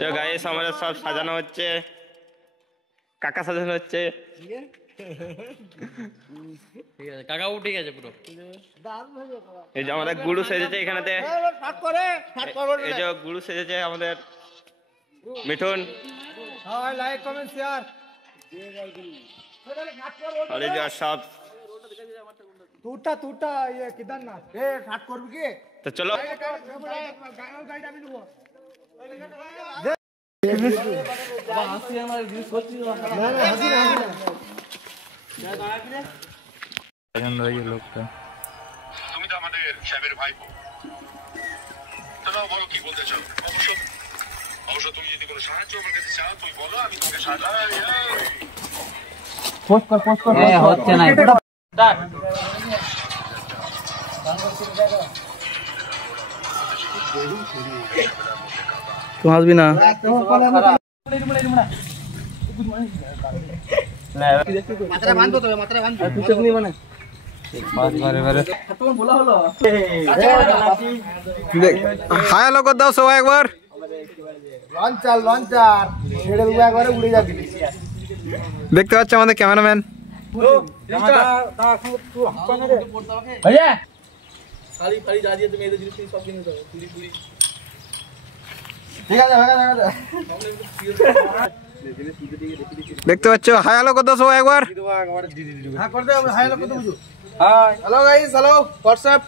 তো গাইস আমাদের সব সাজানো হচ্ছে, কাকা সাজানো হচ্ছে। ঠিক আছে কাকাও ঠিক আছে পুরো। এই যে আমাদের গুরু সেজেছে এখানেতে, এই যে গুরু সেজেছে আমাদের মিঠুন। Like comment share. আর এই যে সব তুটা ये केदारनाथ ए শার্ট করবি কি? তো চলো গাইড আমি নেব। হাসি আমার জিনিস করছি না হাসি না এখন রয়ে গেল লোকটা। তুমি তো আমাদের সাহেবের ভাইপো, তোমরা বলো কি বলতে চাও। অবশ্য তুমি যদি কোনো সাহায্য আমার কাছে চাও তুমি বলো, আমি তোমাকে সাহায্য। পোস্ট কর হচ্ছে না তুই হাসবি না। মাথাটা বাঁধবো তবে মাথাটা বাঁধবো হাই হ্যালো করে দাও সবাই একবার। লঞ্চার ছেড়ে দেবো একবারে উড়ে যাবি। দেখতে পাচ্ছ আমাদের ক্যামেরাম্যান। দেখতে পাচ্ছ, হাই হ্যালো করে দাও সবাই একবার। Hello guys, hello WhatsApp.